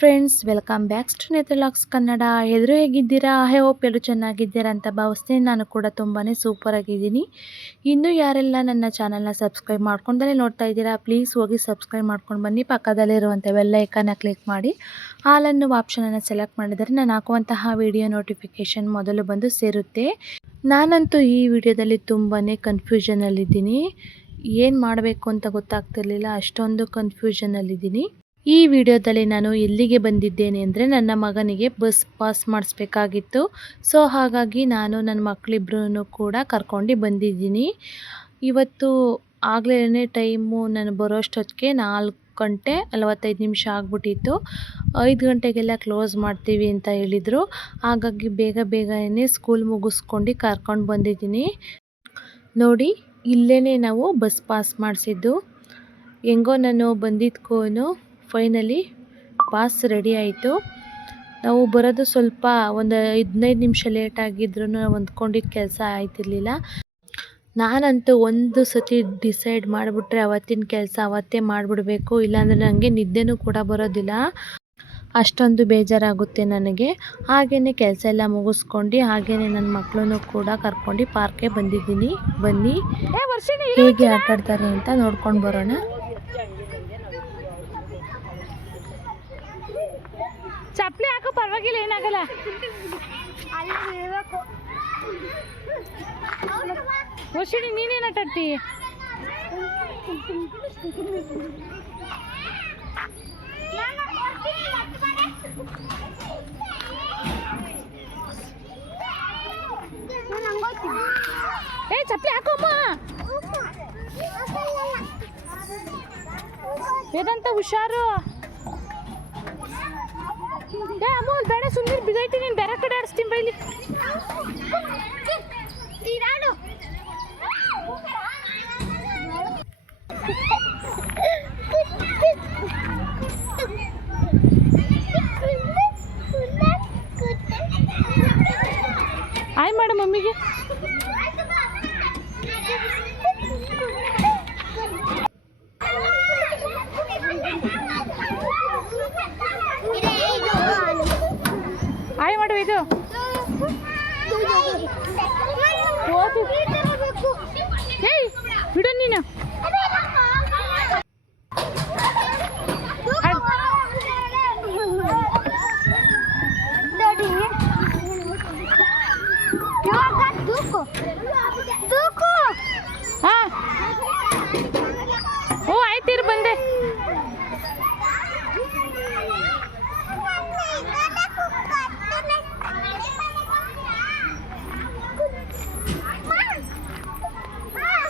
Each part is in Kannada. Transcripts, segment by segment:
ಫ್ರೆಂಡ್ಸ್, ವೆಲ್ಕಮ್ ಬ್ಯಾಕ್ ಟು ನೇತ್ರಲಾಕ್ಸ್ ಕನ್ನಡ. ಎಲ್ಲರೂ ಹೇಗಿದ್ದೀರಾ? ಐ ಹೋಪ್ ಎಲ್ಲರೂ ಚೆನ್ನಾಗಿದ್ದೀರಾ ಅಂತ ಭಾವಿಸ್ತೀನಿ. ನಾನು ಕೂಡ ತುಂಬಾ ಸೂಪರ್ ಆಗಿದ್ದೀನಿ. ಇನ್ನೂ ಯಾರೆಲ್ಲ ನನ್ನ ಚಾನಲ್ನ ಸಬ್ಸ್ಕ್ರೈಬ್ ಮಾಡ್ಕೊಂಡಲೇ ನೋಡ್ತಾ ಇದ್ದೀರಾ, ಪ್ಲೀಸ್ ಹೋಗಿ ಸಬ್ಸ್ಕ್ರೈಬ್ ಮಾಡ್ಕೊಂಡು ಬನ್ನಿ. ಪಕ್ಕದಲ್ಲಿರುವಂಥ ಬೆಲ್ ಐಕಾನ್ನ ಕ್ಲಿಕ್ ಮಾಡಿ ಆಲ್ ಅನ್ನೋ ಆಪ್ಷನನ್ನು ಸೆಲೆಕ್ಟ್ ಮಾಡಿದರೆ ನಾನು ಹಾಕುವಂತಹ ವಿಡಿಯೋ ನೋಟಿಫಿಕೇಷನ್ ಮೊದಲು ಬಂದು ಸೇರುತ್ತೆ. ನಾನಂತೂ ಈ ವಿಡಿಯೋದಲ್ಲಿ ತುಂಬಾ ಕನ್ಫ್ಯೂಷನಲ್ಲಿದ್ದೀನಿ. ಏನು ಮಾಡಬೇಕು ಅಂತ ಗೊತ್ತಾಗ್ತಿರ್ಲಿಲ್ಲ, ಅಷ್ಟೊಂದು ಕನ್ಫ್ಯೂಷನಲ್ಲಿದ್ದೀನಿ. ಈ ವಿಡಿಯೋದಲ್ಲಿ ನಾನು ಎಲ್ಲಿಗೆ ಬಂದಿದ್ದೇನೆ ಅಂದರೆ ನನ್ನ ಮಗನಿಗೆ ಬಸ್ ಪಾಸ್ ಮಾಡಿಸ್ಬೇಕಾಗಿತ್ತು. ಸೊ ಹಾಗಾಗಿ ನಾನು ನನ್ನ ಮಕ್ಕಳಿಬ್ರೂ ಕೂಡ ಕರ್ಕೊಂಡು ಬಂದಿದ್ದೀನಿ. ಇವತ್ತು ಆಗಲೇ ಟೈಮು ನಾನು ಬರೋಷ್ಟೊತ್ತಿಗೆ 4:45 ಆಗಿಬಿಟ್ಟಿತ್ತು. 5 ಗಂಟೆಗೆಲ್ಲ ಕ್ಲೋಸ್ ಮಾಡ್ತೀವಿ ಅಂತ ಹೇಳಿದರು. ಹಾಗಾಗಿ ಬೇಗನೆ ಸ್ಕೂಲ್ ಮುಗಿಸ್ಕೊಂಡು ಕರ್ಕೊಂಡು ಬಂದಿದ್ದೀನಿ. ನೋಡಿ, ಇಲ್ಲೇ ನಾವು ಬಸ್ ಪಾಸ್ ಮಾಡಿಸಿದ್ದು. ಹೆಂಗೋ ನಾನು ಬಂದಿದ್ದಕ್ಕೂ ಫೈನಲಿ ಪಾಸ್ ರೆಡಿ ಆಯಿತು. ನಾವು ಬರೋದು ಸ್ವಲ್ಪ ಒಂದು 15 ನಿಮಿಷ ಲೇಟ್ ಆಗಿದ್ರು ನಾವು ಅಂದ್ಕೊಂಡಿದ್ದ ಕೆಲಸ ಆಯ್ತಿರ್ಲಿಲ್ಲ. ನಾನಂತೂ ಒಂದು ಸತಿ ಡಿಸೈಡ್ ಮಾಡಿಬಿಟ್ರೆ ಅವತ್ತಿನ ಕೆಲಸ ಅವತ್ತೇ ಮಾಡಿಬಿಡ್ಬೇಕು, ಇಲ್ಲಾಂದರೆ ನನಗೆ ನಿದ್ದೆನೂ ಕೂಡ ಬರೋದಿಲ್ಲ. ಅಷ್ಟೊಂದು ಬೇಜಾರಾಗುತ್ತೆ ನನಗೆ. ಹಾಗೆಯೇ ಕೆಲಸ ಎಲ್ಲ ಮುಗಿಸ್ಕೊಂಡು ಹಾಗೆಯೇ ನನ್ನ ಮಕ್ಕಳನ್ನು ಕೂಡ ಕರ್ಕೊಂಡು ಪಾರ್ಕ್ಗೆ ಬಂದಿದ್ದೀನಿ. ಬನ್ನಿ ಹೇಗೆ ಆಟಾಡ್ತಾರೆ ಅಂತ ನೋಡ್ಕೊಂಡು ಬರೋಣ. ಚಪ್ಪಲಿ ಹಾಕೋ, ಪರವಾಗಿಲ್ಲ, ಏನಾಗಲ್ಲ. ವರ್ಷಿಣಿ, ನೀನೇನು ಆಟಾಡ್ತಿ? ಏ ಚಪ್ಪಲಿ ಹಾಕೋಮ್ಮ. ವೇದಾಂತ ಹುಷಾರು. ಏ ಅಮೂಲ್ ಬೇಡ, ಸುಮ್ಮನೆ ಬಿದ್ದೈತಿ. ನೀನು ಬೇರೆ ಕಡೆ ಆಡಿಸ್ತೀನಿ ಬೈಲಿ. ಆಯ್ ಮಾಡು ಮಮ್ಮಿಗೆ. ಆಯ್ ಮಾಡು. ಇದು ಏಯ್ ಬಿಡು ನೀನು. ಹಾಂ, ಓ ಆಯ್ತೀರಿ, ಬಂದೆ.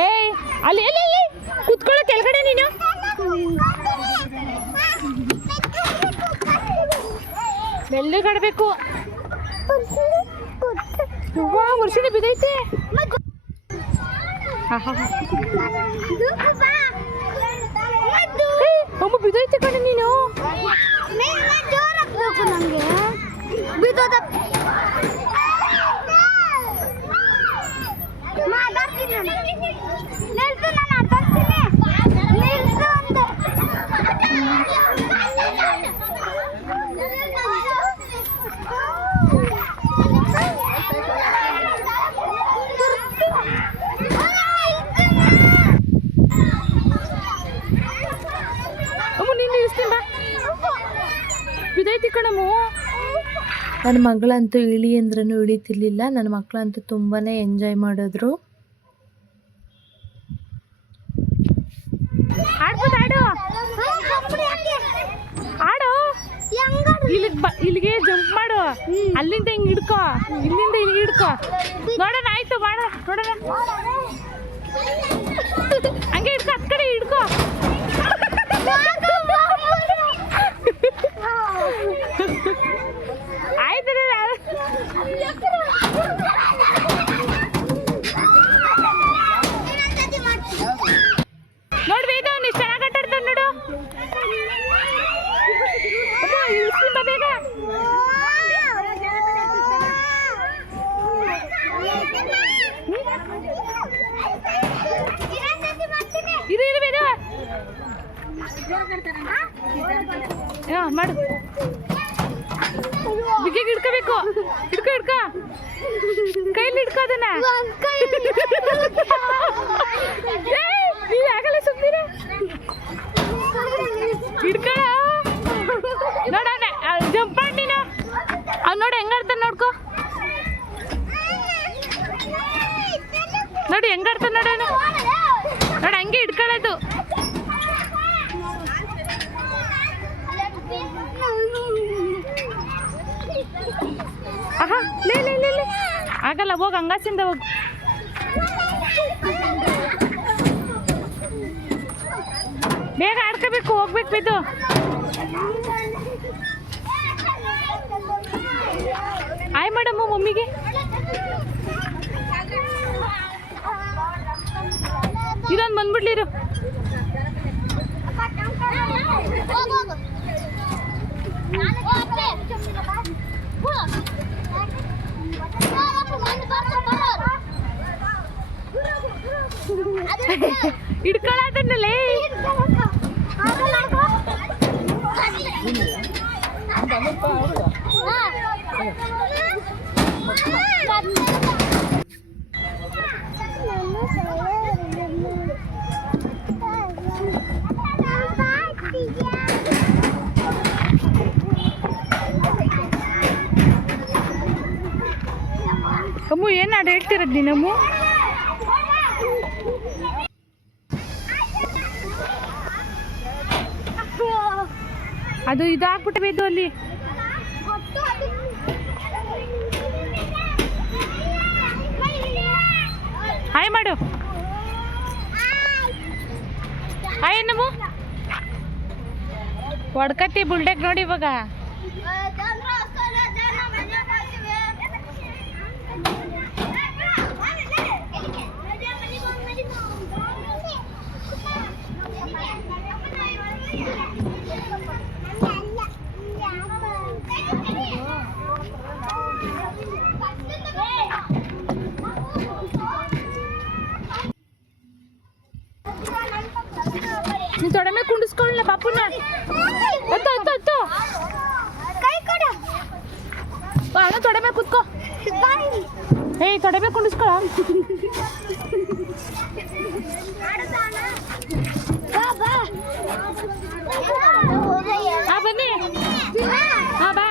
ಏಯ್ ಅಲ್ಲಿ ಎಲ್ಲಿ ಎಲ್ಲಿ ಕೂತ್ಕೊಳ್ಳೋ ಕೆಳಗಡೆ ನೀನು. ಮೆಲ್ಲಗಾಡಬೇಕು. ವರ್ಷಿಣಿ ಬಿದ್ದೈತೆ. ಅಮ್ಮ ಬಿದ್ದೈತೆ ಕಣೆ ನೀನು. ಬಿದ್ದೈತಿ ಕಣಮ್ಮ. ನನ್ನ ಮಗಳಂತೂ ಇಳಿ ಅಂದ್ರೂ ಇಳಿತಿರ್ಲಿಲ್ಲ. ನನ್ನ ಮಕ್ಕಳಂತೂ ತುಂಬಾ ಎಂಜಾಯ್ ಮಾಡಿದ್ರು. ಆಡು, ಇಲ್ಲಿಗೆ ಜಂಪ್ ಮಾಡು. ಅಲ್ಲಿಂದ ಹಿಂಗೆ ಹಿಡ್ಕೋ, ಇಲ್ಲಿಂದ ಇಲ್ಲಿಗೆ ಹಿಡ್ಕೋ. ನೋಡೋಣ, ಆಯ್ತು ಮಾಡ ನೋಡೋಣ. ಹಂಗೆ ಹಿಡ್ಕೊ, ಹತ್ತು ಕಡೆ ಹಿಡ್ಕೋ. ಆಯ್ತು ನೋಡ್ಬೇಕು. ನೀವು ಚೆನ್ನಾಗಿ ಆಟಾಡ್ತಾರೆ ನೋಡು. ಬೇಗ ಇರು ಬೇಗ ಮಾಡು. ಅದನ್ನ ಆಗಲ್ಲ ಸುಮ್ಮನೆ ಹಿಡ್ಕಳ ನೋಡ ಜಂಪ್ ಮಾಡಿ ನೀನು ಅವ್ನು ನೋಡಿ ಹೆಂಗಾಡ್ತಾನೆ ನೋಡ್ಕೊ ನೋಡಿ ಹೆಂಗಾಡ್ತಾನೆ ನೋಡೋಣ ನೋಡಿ ಹಂಗೆ ಹಿಡ್ಕೊಳ್ಳೋದು ಆಹಾ ಲೇ ಲೇ ಲೇ ಲೇ ಆಗಲ್ಲ ಹೋಗಿ ಹಂಗಾಸಿಂದ ಹೋಗಿ ಬೇಗ ಆಡ್ಕೋಬೇಕು ಹೋಗ್ಬೇಕು ಇದು ಆಯ್ ಮೇಡಮ್ ಮಮ್ಮಿಗೆ ಇದೊಂದು ಬಂದ್ಬಿಡ್ಲಿರು ಹಿಡ್ಕೊಳ್ಳೋದನ್ನಲ್ಲೇ ಅಮ್ಮು ಏನು ಹಾಡು ಹೇಳ್ತಿರೋದು ನೀನಮ್ಮು ಅದು ಇದಾಗ್ಬಿಟ್ಟೆ ಇದು ಅಲ್ಲಿ ಹಾಯ್ ಮಾಡು ಹಾಯ್ ನಮ್ಮು ಹೊಡ್ಕತ್ತಿ ಬುಲ್ಡೆಕ್ ನೋಡಿ ಇವಾಗ ನೀನು ತೊಡೆ ಮೇಲೆ ಕುಂಡಿಸ್ಕೊಳ್ಳ ಪಾಪುನ ಎತ್ತು ಎತ್ತು ಎತ್ತು ಅಣ್ಣ ತೊಡೆ ಮೇಲೆ ಕುತ್ಕೋ ಏಯ್ ತೊಡೆ ಮೇಲೆ ಕುಂಡಿಸ್ಕೊಳ ಹಾ ಬನ್ನಿ ಹಾ ಬಾ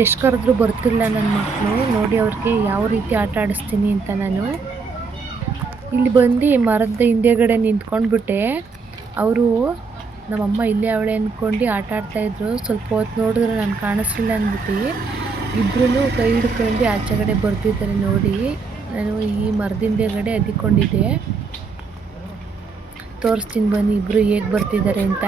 ಎಷ್ಟು ಕರೆದ್ರೂ ಬರ್ತಿಲ್ಲ ನನ್ನ ಮಕ್ಕಳು ನೋಡಿ ಅವ್ರಿಗೆ ಯಾವ ರೀತಿ ಆಟ ಆಡಿಸ್ತೀನಿ ಅಂತ ನಾನು ಇಲ್ಲಿ ಬಂದು ಮರದ ಹಿಂದೆಗಡೆ ನಿಂತ್ಕೊಂಡ್ಬಿಟ್ಟೆ ಅವರು ನಮ್ಮಮ್ಮ ಇಲ್ಲೇ ಅವಳೆ ಅಂದ್ಕೊಂಡು ಆಟ ಆಡ್ತಾಯಿದ್ರು ಸ್ವಲ್ಪ ಹೊತ್ತು ನೋಡಿದ್ರೆ ನಾನು ಕಾಣಿಸ್ಲಿಲ್ಲ ಅಂದ್ಬಿಟ್ಟು ಇಬ್ಬರೂ ಕೈ ಹಿಡ್ಕೊಂಡು ಆಚೆಗಡೆ ಬರ್ತಿದ್ದಾರೆ ನೋಡಿ ನಾನು ಈ ಮರದಿಂದೆಗಡೆ ಅದ್ದಿಕೊಂಡಿದ್ದೆ ತೋರಿಸ್ತೀನಿ ಬನ್ನಿ ಇಬ್ಬರು ಹೇಗೆ ಬರ್ತಿದ್ದಾರೆ ಅಂತ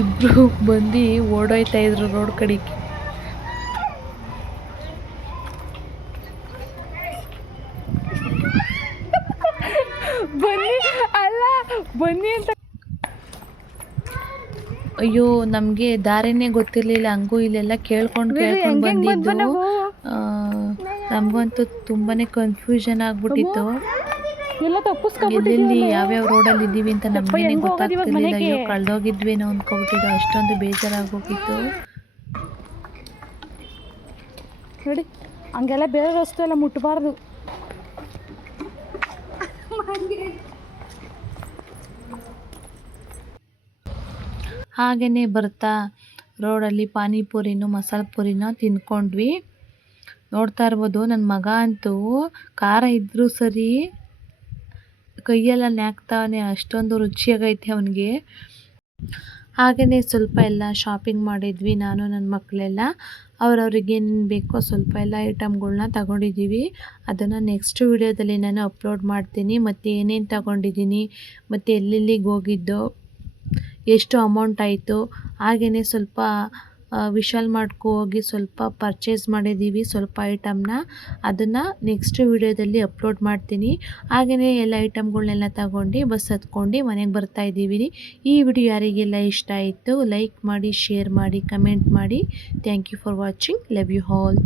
ಇಬ್ಬರು ಬಂದು ಓಡೋಯ್ತಾ ಇದ್ರು ರೋಡ್ ಕಡೆಗೆ ಬನ್ನಿ ಅಲ್ಲ ಬನ್ನಿ ಅಂತ ಅಯ್ಯೋ ನಮಗೆ ದಾರಿನೇ ಗೊತ್ತಿರಲಿಲ್ಲ ಹಂಗೂ ಇಲ್ಲೆಲ್ಲ ಕೇಳ್ಕೊಂಡು ಬಂದಿದ್ದು ನಮಗಂತೂ ತುಂಬಾ ಕನ್ಫ್ಯೂಷನ್ ಆಗ್ಬಿಟ್ಟಿತ್ತು ಎಲ್ಲೆಲ್ಲಿ ಯಾವ್ಯಾವ ರೋಡಲ್ಲಿ ಇದ್ದೀವಿ ಅಂತ ನಮಗೇನೆ ಗೊತ್ತಾಗ್ತಿರ್ಲಿಲ್ಲ ಅಯ್ಯೋ ಕಳೆದೋಗಿದ್ವೇನೋ ಅಂದ್ಕೊಬಿಟ್ಟಿದ್ದು ಅಷ್ಟೊಂದು ಬೇಜಾರಾಗೋಗಿತ್ತು ನೋಡಿ ಹಂಗೆಲ್ಲ ಬೇರೆ ರಸ್ತೆ ಎಲ್ಲ ಮುಟ್ಟಬಾರ್ದು ಹಾಗೆಯೇ ಬರ್ತಾ ರೋಡಲ್ಲಿ ಪಾನಿಪುರಿನೂ ಮಸಾಲೆ ಪೂರಿನೂ ತಿಂದ್ಕೊಂಡ್ವಿ ನೋಡ್ತಾ ಇರ್ಬೋದು ನನ್ನ ಮಗ ಅಂತೂ ಖಾರ ಇದ್ದರೂ ಸರಿ ಕೈಯೆಲ್ಲ ನ್ಯಾಕ್ತಾವನೆ ಅಷ್ಟೊಂದು ರುಚಿಯಾಗೈತೆ ಅವನಿಗೆ ಹಾಗೆಯೇ ಸ್ವಲ್ಪ ಎಲ್ಲ ಶಾಪಿಂಗ್ ಮಾಡಿದ್ವಿ ನಾನು ನನ್ನ ಮಕ್ಕಳೆಲ್ಲ ಅವ್ರವ್ರಿಗೆ ಏನೇನು ಬೇಕೋ ಸ್ವಲ್ಪ ಎಲ್ಲ ಐಟಮ್ಗಳ್ನ ತಗೊಂಡಿದ್ದೀವಿ ಅದನ್ನು ನೆಕ್ಸ್ಟ್ ವಿಡಿಯೋದಲ್ಲಿ ನಾನು ಅಪ್ಲೋಡ್ ಮಾಡ್ತೀನಿ ಮತ್ತು ಏನೇನು ತಗೊಂಡಿದ್ದೀನಿ ಮತ್ತು ಎಲ್ಲೆಲ್ಲಿಗೆ ಹೋಗಿದ್ದೋ ಎಷ್ಟು ಅಮೌಂಟ್ ಆಯಿತು ಹಾಗೆಯೇ ಸ್ವಲ್ಪ ವಿಶಾಲ್ ಮಾರ್ಟ್ಗೆ ಹೋಗಿ ಸ್ವಲ್ಪ ಪರ್ಚೇಸ್ ಮಾಡಿದ್ದೀವಿ, ಸ್ವಲ್ಪ ಐಟಮ್ನ. ಅದನ್ನು ನೆಕ್ಸ್ಟ್ ವಿಡಿಯೋದಲ್ಲಿ ಅಪ್ಲೋಡ್ ಮಾಡ್ತೀನಿ. ಹಾಗೆಯೇ ಎಲ್ಲ ಐಟಮ್ಗಳನ್ನೆಲ್ಲ ತಗೊಂಡು ಬಸ್ ಹತ್ಕೊಂಡು ಮನೆಗೆ ಬರ್ತಾ ಇದ್ದೀವಿ. ಈ ವಿಡಿಯೋ ಯಾರಿಗೆಲ್ಲ ಇಷ್ಟ ಆಯಿತು ಲೈಕ್ ಮಾಡಿ, ಶೇರ್ ಮಾಡಿ, ಕಮೆಂಟ್ ಮಾಡಿ. Thank you for watching. Love you all.